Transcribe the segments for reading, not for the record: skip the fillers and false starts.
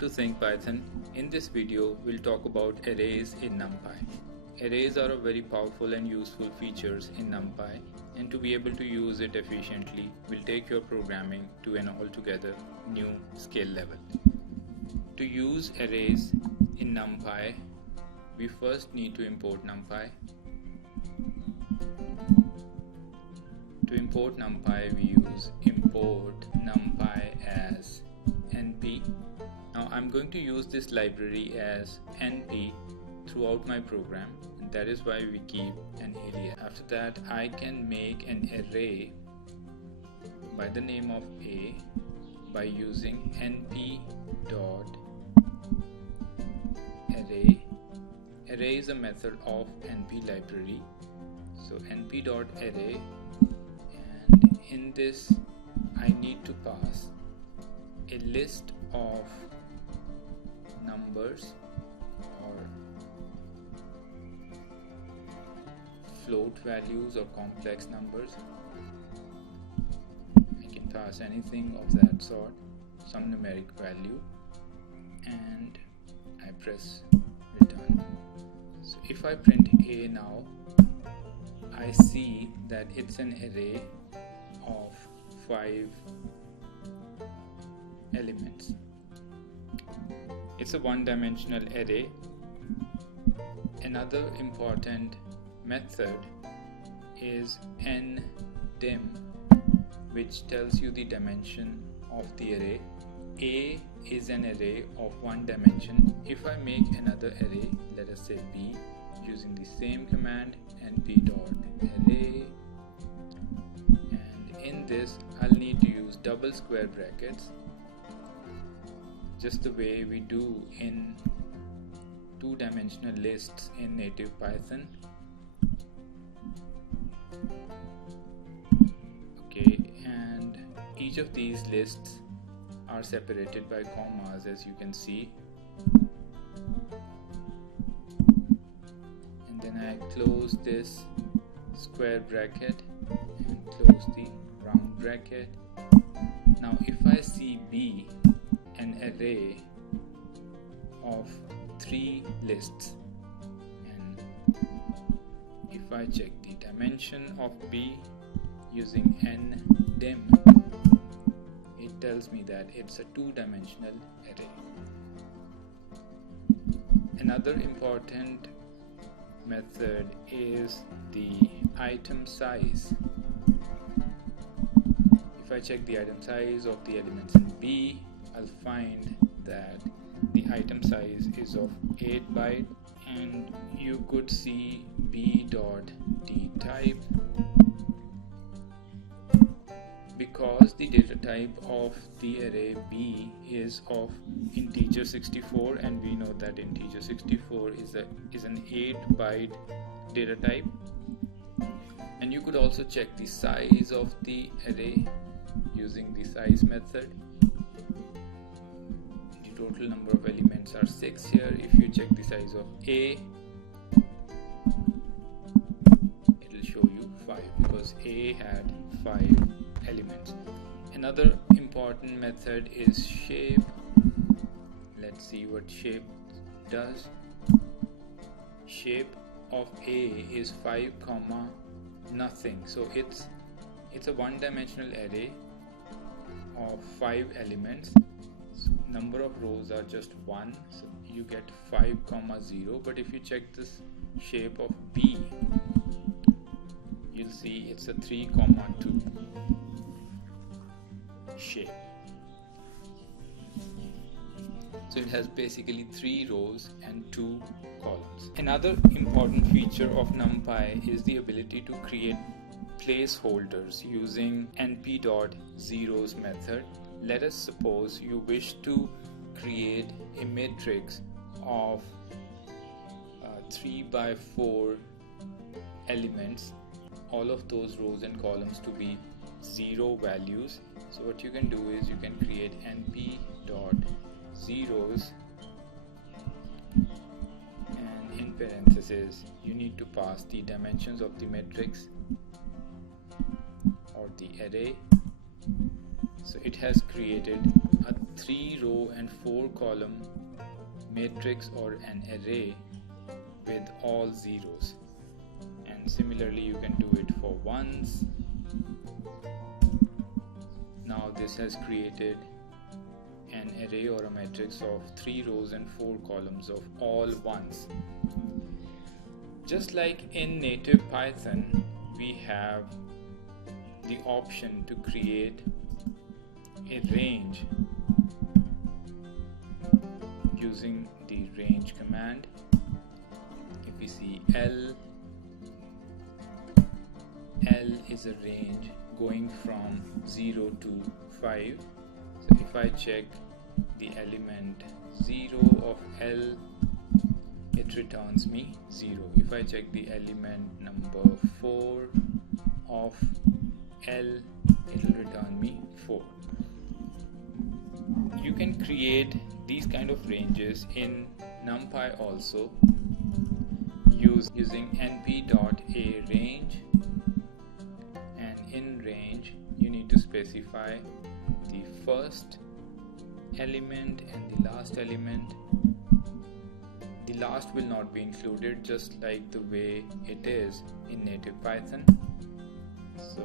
to Think Python. In this video, we'll talk about arrays in Numpy. Arrays are a very powerful and useful features in Numpy, and to be able to use it efficiently will take your programming to an altogether new skill level. To use arrays in Numpy, we first need to import Numpy. To import Numpy, we use import numpy as np. Now I'm going to use this library as np throughout my program, and that is why we keep an alias. After that, I can make an array by the name of a by using np.array. Array is a method of np library. So np.array, and in this I need to pass a list of numbers or float values or complex numbers. I can pass anything of that sort, some numeric value, and I press return. So if I print a now, I see that it's an array of 5 elements. It's a one-dimensional array. Another important method is ndim, which tells you the dimension of the array. A is an array of one dimension. If I make another array, let us say b, using the same command np.array, and in this I'll need to use double square brackets, just the way we do in two-dimensional lists in native Python. Okay, and each of these lists are separated by commas, as you can see. And then I close this square bracket and close the round bracket. Now if I see b, an array of 3 lists, and if I check the dimension of b using ndim, it tells me that it's a two-dimensional array. Another important method is the item size. If I check the item size of the elements in b, I'll find that the item size is of 8 byte, and you could see b.dtype. Because the data type of the array b is of integer 64, and we know that integer 64 is an 8 byte data type. And you could also check the size of the array using the size method. The total number of elements are 6 here. If you check the size of a, it will show you 5 because a had 5 elements. Another important method is shape. Let's see what shape does. Shape of a is 5, nothing. So it's a one-dimensional array of 5 elements. So number of rows are just 1, so you get 5, 0. But if you check this shape of b, you'll see it's a 3, 2 shape. So it has basically 3 rows and 2 columns. Another important feature of Numpy is the ability to create placeholders using np.zeros method. Let us suppose you wish to create a matrix of 3 by 4 elements, all of those rows and columns to be 0 values. So what you can do is you can create np.zeros, and in parentheses you need to pass the dimensions of the matrix or the array. So it has created a 3-row and 4-column matrix or an array with all zeros. And similarly you can do it for ones. Now this has created an array or a matrix of 3 rows and 4 columns of all ones. Just like in native Python, we have the option to create a range using the range command. If we see L is a range going from 0 to 5. So if I check the element 0 of L, it returns me 0. If I check the element number 4 of L, it will return me 4. You can create these kind of ranges in Numpy also using np.arange, and in range you need to specify the first element and the last element. The last will not be included, just like the way it is in native Python. So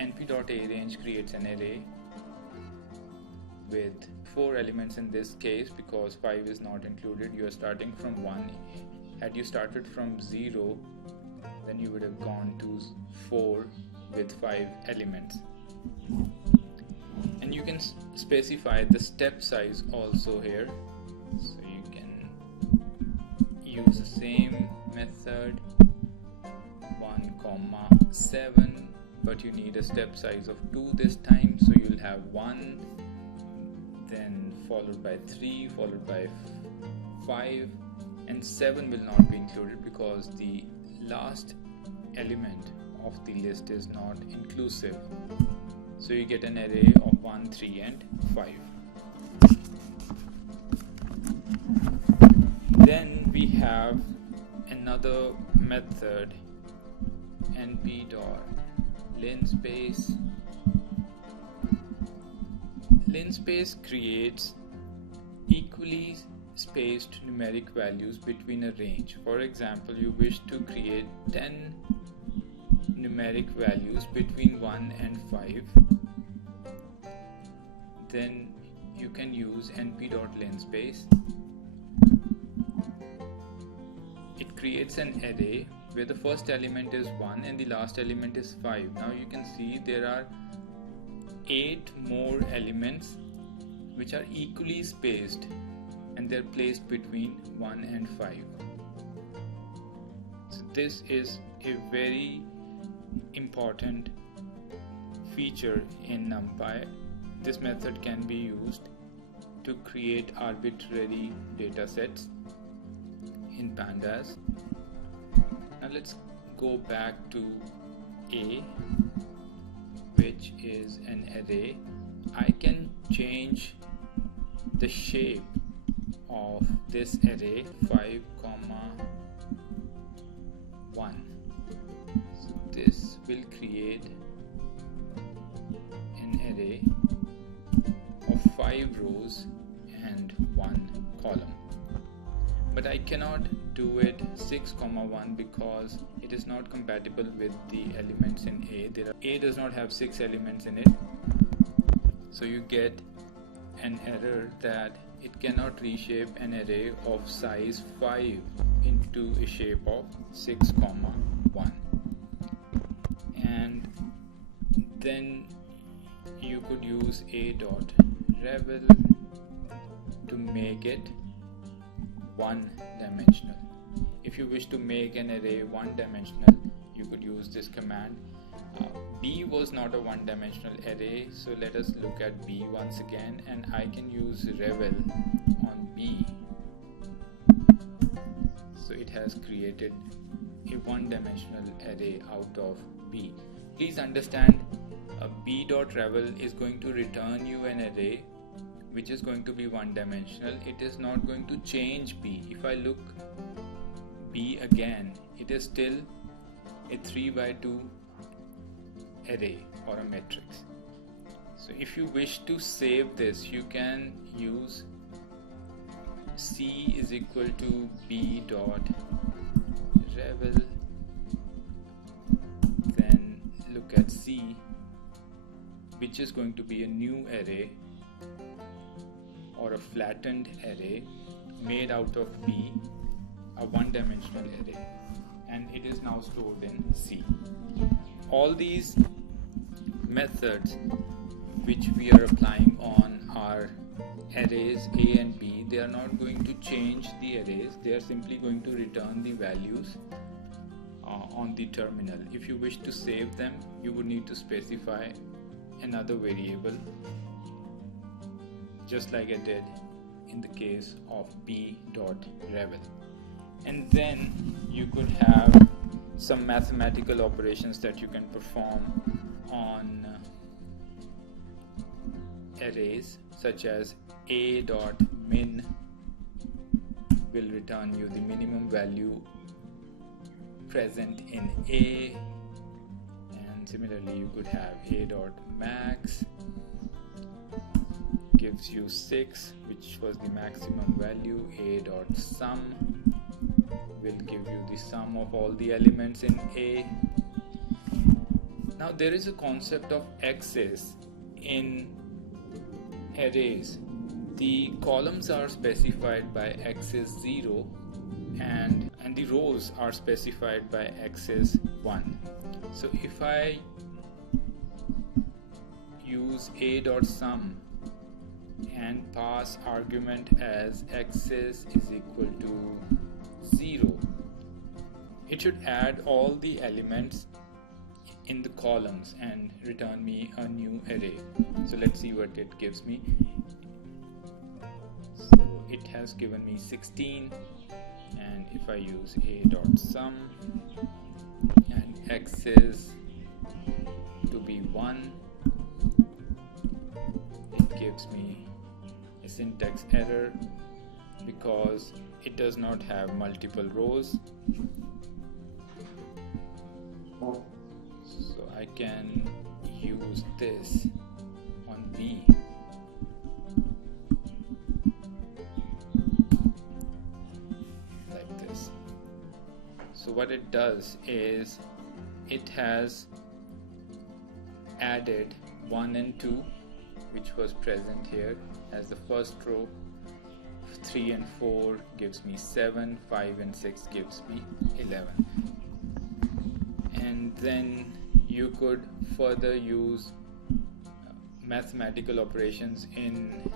np.arange creates an array with 4 elements in this case, because 5 is not included. You are starting from 1. Had you started from 0, then you would have gone to 4 with 5 elements. And you can specify the step size also here. So you can use the same method 1,7, but you need a step size of 2 this time. So you'll have 1, then followed by 3, followed by 5, and 7 will not be included because the last element of the list is not inclusive. So you get an array of 1, 3 and 5. Then we have another method, np.linspace. Linspace creates equally spaced numeric values between a range. For example, you wish to create 10 numeric values between 1 and 5. Then you can use np.linspace. It creates an array where the first element is 1 and the last element is 5. Now you can see there are 8 more elements which are equally spaced, and they're placed between 1 and 5. So this is a very important feature in Numpy. This method can be used to create arbitrary data sets in pandas. Now let's go back to A, which is an array. I can change the shape of this array 5,1. So this will create an array of 5 rows and 1 column. But I cannot do it 6,1 because it is not compatible with the elements in A. A does not have 6 elements in it. So you get an error that it cannot reshape an array of size 5 into a shape of 6,1. And then you could use a.revel to make it one-dimensional. If you wish to make an array one-dimensional, you could use this command. B was not a one-dimensional array, so let us look at B once again, and I can use revel on B. So it has created a one-dimensional array out of B. Please understand, b.revel is going to return you an array which is going to be one-dimensional. It is not going to change B. If I look B again, it is still a 3 by 2 array or a matrix. So if you wish to save this, you can use c is equal to b dot revel, then look at c, which is going to be a new array or a flattened array made out of b, a one-dimensional array, and it is now stored in C. All these methods which we are applying on our arrays A and B, they are not going to change the arrays, they are simply going to return the values on the terminal. If you wish to save them, you would need to specify another variable, just like I did in the case of b.revel. And then you could have some mathematical operations that you can perform on arrays, such as a.min will return you the minimum value present in A, and similarly you could have a.max gives you 6, which was the maximum value. A.sum will give you the sum of all the elements in A. Now there is a concept of axis in arrays. The columns are specified by axis 0 and the rows are specified by axis 1. So if I use a.sum and pass argument as axis is equal to 0, it should add all the elements in the columns and return me a new array. So let's see what it gives me. So it has given me 16, and if I use a.sum and axis to be 1, it gives me a syntax error because it does not have multiple rows. So I can use this on B. Like this. So what it does is it has added 1 and 2, which was present here as the first row. 3 and 4 gives me 7, 5 and 6 gives me 11. And then you could further use mathematical operations in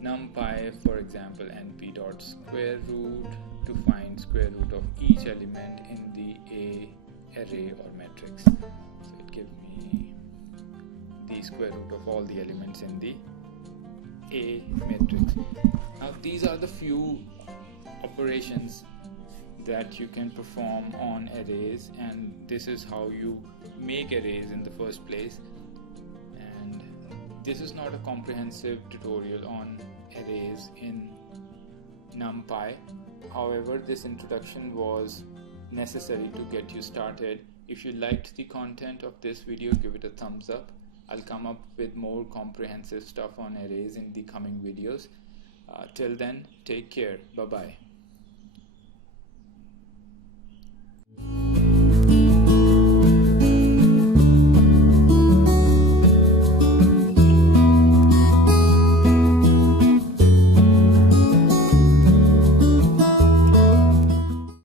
Numpy, for example np.square root, to find square root of each element in the A array or matrix. So it gives me the square root of all the elements in the A matrix. Now these are the few operations that you can perform on arrays, and this is how you make arrays in the first place. And this is not a comprehensive tutorial on arrays in Numpy. However, this introduction was necessary to get you started. If you liked the content of this video, give it a thumbs up. I'll come up with more comprehensive stuff on arrays in the coming videos. Till then, take care. Bye-bye.